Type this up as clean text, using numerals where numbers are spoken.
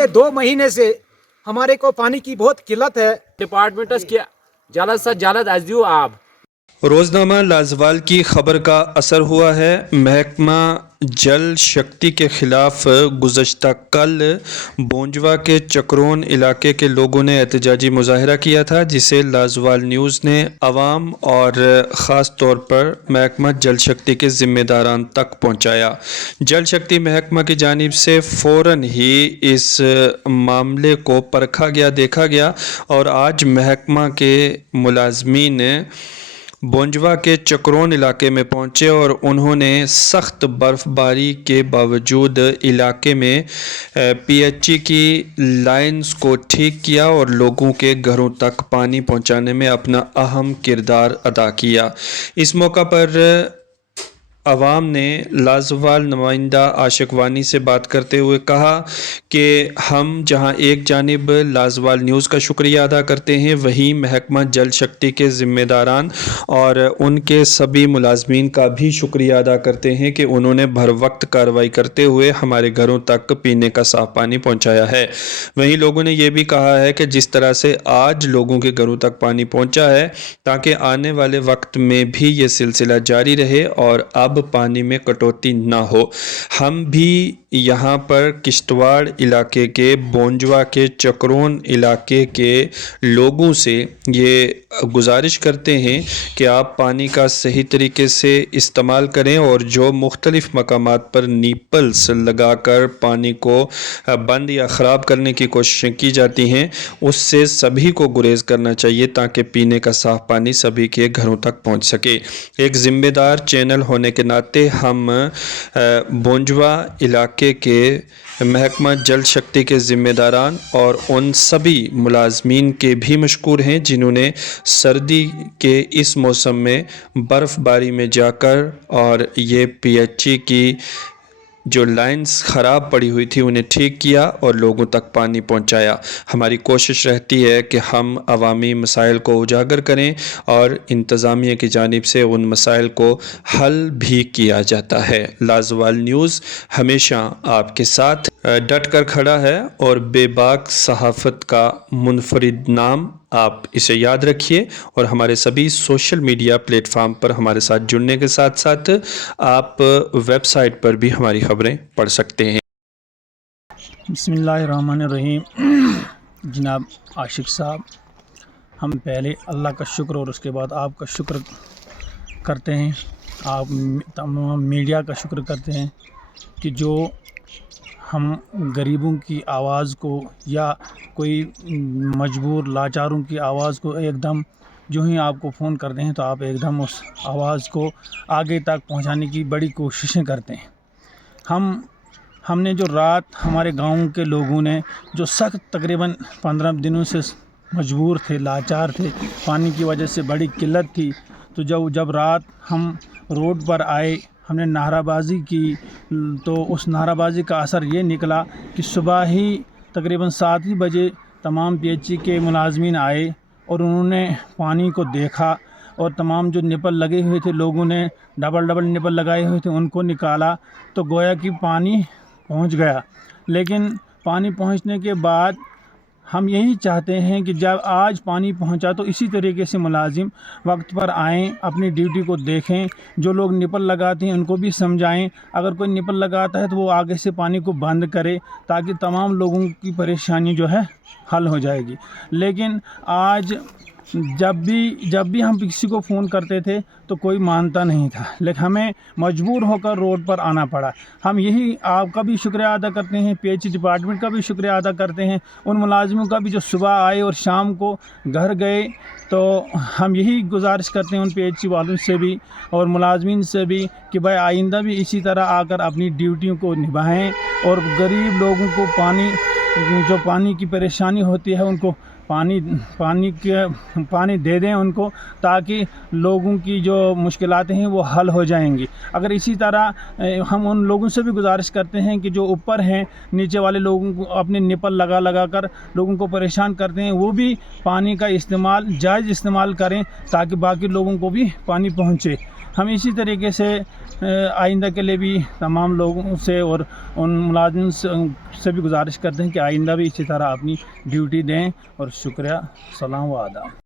पिछले 2 महीने से हमारे को पानी की बहुत किल्लत है। डिपार्टमेंटस के जल्द से जल्द अस दियो आब। रोज़नामा लाजवाल की खबर का असर हुआ है। महकमा जल शक्ति के ख़िलाफ़ गुज़श्ता कल बोंजवा के चक्रोन इलाके के लोगों ने एहतजाजी मुजाहरा किया था, जिसे लाजवाल न्यूज़ ने अवाम और ख़ास तौर पर महकमा जल शक्ति के ज़िम्मेदारान तक पहुँचाया। जल शक्ति महकमा की जानिब से फ़ौरन ही इस मामले को परखा गया, देखा गया और आज महकमा के मुलाजमीन बोंजवा के चक्रोन इलाके में पहुंचे और उन्होंने सख्त बर्फ़बारी के बावजूद इलाके में पीएचई की लाइंस को ठीक किया और लोगों के घरों तक पानी पहुंचाने में अपना अहम किरदार अदा किया। इस मौका पर अवाम ने लाजवाल नुमाइंदा आशिक वानी से बात करते हुए कहा कि हम जहां एक जानिब लाजवाल न्यूज़ का शुक्रिया अदा करते हैं, वहीं महकमा जल शक्ति के ज़िम्मेदारान और उनके सभी मुलाजमीन का भी शुक्रिया अदा करते हैं कि उन्होंने भर वक्त कार्रवाई करते हुए हमारे घरों तक पीने का साफ़ पानी पहुँचाया है। वहीं लोगों ने यह भी कहा है कि जिस तरह से आज लोगों के घरों तक पानी पहुँचा है, ताकि आने वाले वक्त में भी ये सिलसिला जारी रहे और अब पानी में कटौती ना हो। हम भी यहाँ पर किश्तवाड़ इलाके के बोंजवा के चक्रोन इलाके के लोगों से ये गुजारिश करते हैं कि आप पानी का सही तरीके से इस्तेमाल करें और जो मुख्तलिफ़ मकामात पर नीपल्स लगाकर पानी को बंद या ख़राब करने की कोशिशें की जाती हैं, उससे सभी को गुरेज करना चाहिए ताकि पीने का साफ़ पानी सभी के घरों तक पहुँच सके। एक ज़िम्मेदार चैनल होने के नाते हम बोंजवा इलाके के महकमा जल शक्ति के ज़िम्मेदारान और उन सभी मुलाजमीन के भी मशकूर हैं जिन्होंने सर्दी के इस मौसम में बर्फ़बारी में जाकर और ये पीएचई की जो लाइंस ख़राब पड़ी हुई थी उन्हें ठीक किया और लोगों तक पानी पहुंचाया। हमारी कोशिश रहती है कि हम अवामी मसाइल को उजागर करें और इंतज़ामिया की जानिब से उन मसाइल को हल भी किया जाता है। लाजवाल न्यूज़ हमेशा आपके साथ डट कर खड़ा है और बेबाक सहाफ़त का मुनफरिद नाम आप इसे याद रखिए और हमारे सभी सोशल मीडिया प्लेटफार्म पर हमारे साथ जुड़ने के साथ साथ आप वेबसाइट पर भी हमारी खबरें पढ़ सकते हैं। बिस्मिल्लाहिर्रहमानिर्रहीम। जनाब आशिक साहब, हम पहले अल्लाह का शुक्र और उसके बाद आपका शुक्र करते हैं, आप तमाम मीडिया का शुक्र करते हैं कि जो हम गरीबों की आवाज़ को या कोई मजबूर लाचारों की आवाज़ को एकदम जो ही आपको फ़ोन करते हैं तो आप एकदम उस आवाज़ को आगे तक पहुंचाने की बड़ी कोशिशें करते हैं। हमने जो रात हमारे गांव के लोगों ने जो सख्त तकरीबन 15 दिनों से मजबूर थे, लाचार थे, पानी की वजह से बड़ी किल्लत थी, तो जब रात हम रोड पर आए, हमने नाराबाजी की, तो उस नाराबाजी का असर ये निकला कि सुबह ही तकरीबन 7 ही बजे तमाम पीएचई के मुलाजमीन आए और उन्होंने पानी को देखा और तमाम जो निपल लगे हुए थे, लोगों ने डबल निपल लगाए हुए थे, उनको निकाला तो गोया कि पानी पहुंच गया। लेकिन पानी पहुंचने के बाद हम यही चाहते हैं कि जब आज पानी पहुंचा तो इसी तरीके से मुलाजिम वक्त पर आएँ, अपनी ड्यूटी को देखें। जो लोग निपल लगाते हैं उनको भी समझाएं, अगर कोई निपल लगाता है तो वो आगे से पानी को बंद करे ताकि तमाम लोगों की परेशानी जो है हल हो जाएगी। लेकिन आज जब भी हम किसी को फ़ोन करते थे तो कोई मानता नहीं था, लेकिन हमें मजबूर होकर रोड पर आना पड़ा। हम यही आपका भी शुक्रिया अदा करते हैं, पीएचई डिपार्टमेंट का भी शुक्रिया अदा करते हैं, उन मुलाजिमों का भी जो सुबह आए और शाम को घर गए। तो हम यही गुजारिश करते हैं उन पीएचई वालों से भी और मुलाजमीन से भी कि भाई आइंदा भी इसी तरह आकर अपनी ड्यूटियों को निभाएँ और गरीब लोगों को पानी की परेशानी होती है उनको पानी दे दें उनको, ताकि लोगों की जो मुश्किलातें हैं वो हल हो जाएंगी। अगर इसी तरह हम उन लोगों से भी गुजारिश करते हैं कि जो ऊपर हैं, नीचे वाले लोगों को अपने निपल लगा कर लोगों को परेशान करते हैं, वो भी पानी का इस्तेमाल जायज़ इस्तेमाल करें ताकि बाकी लोगों को भी पानी पहुँचे। ہم اسی طریقے سے آئندہ کے لیے بھی تمام لوگوں سے اور ان ملازم سے بھی گزارش کرتے ہیں کہ آئندہ بھی اسی طرح اپنی ڈیوٹی دیں. اور شکریہ. سلام و آداب.